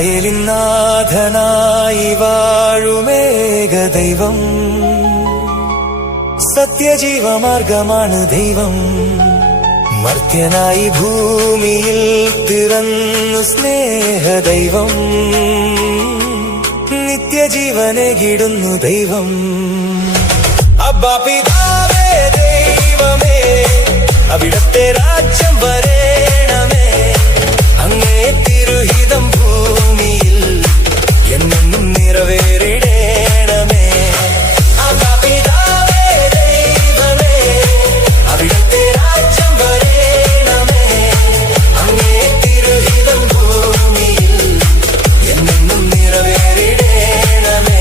ഇസ്രായേലിൻ നാഥനായി വാഴുമേക ദൈവം, സത്യജീവമാർഗമാണ് ദൈവം. മർത്യനായി ഭൂമിയിൽ പിറന്നു സ്നേഹദൈവം, നിത്യജീവനേകിടുന്നു ദൈവം. അബ്ബാ പിതാവേ ദൈവമേ, അവിടത്തെ രാജ്യം വരേണമേ, അങ്ങേ തിരുഹിതം ഭൂമിയിൽ എന്നും നിറവേറിടേണമേ. അബ്ബാ പിതാവേ ദൈവമേ, അവിടത്തെ രാജ്യം വരേണമേ, അങ്ങേ തിരുഹിതം ഭൂമിയിൽ എന്നും നിറവേറിടേണമേ.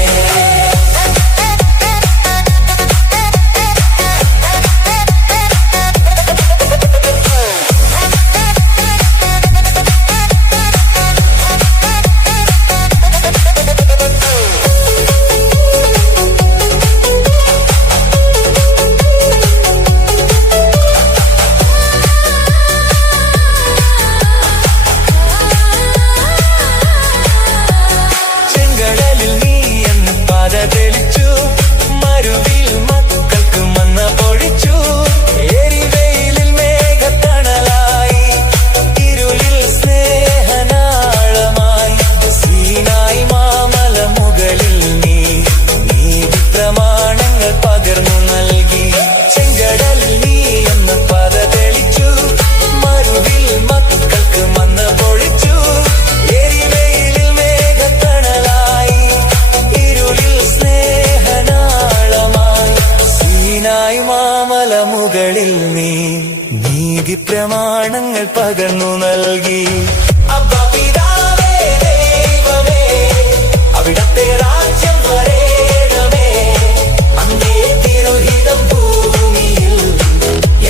മുകളിൽ നീ നീതി പ്രമാണങ്ങൾ പകർന്നു നൽകി. അബ്ബാ പിതാവേ ദൈവമേ, അവിടത്തെ രാജ്യം വരേണമേ, അങ്ങേ തിരുഹിതം ഭൂമിയിൽ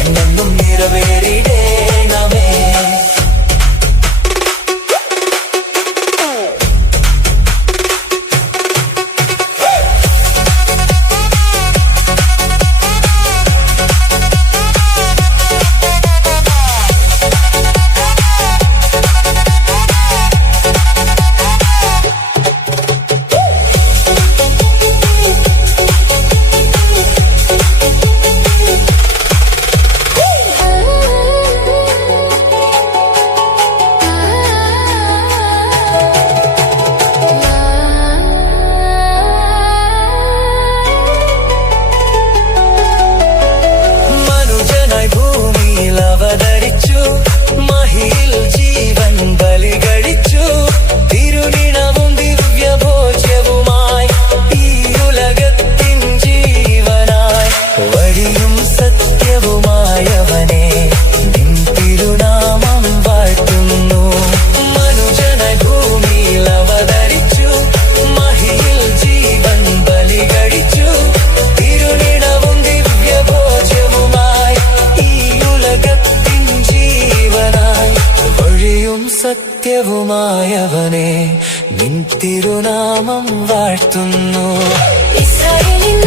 എന്നും നിറവേറിടേണമേ. മഹിയിൽ ജീവൻ ബലി കഴിച്ചു, തിരുനിണവും ദിവ്യഭോജ്യവുമായി ഈ ഉലകത്തിൻ ജീവനായി. വഴിയും സത്യവുമായവനെ നിൻ തിരുനാമം വാഴ്ത്തുന്നു. മനുജനായി ഭൂമിയിൽ അവതരിച്ചു, മഹിയിൽ ജീവൻ ബലി കഴിച്ചു, തിരുനിണവും ദിവ്യഭോജ്യവുമായി ഈ ഉലകത്തിൻ ജീവനായി. വഴിയും സത്യവുമായവനെ നിൻ തിരുനാമം വാഴ്ത്തുന്നു. ഇസ്രായേലിൻ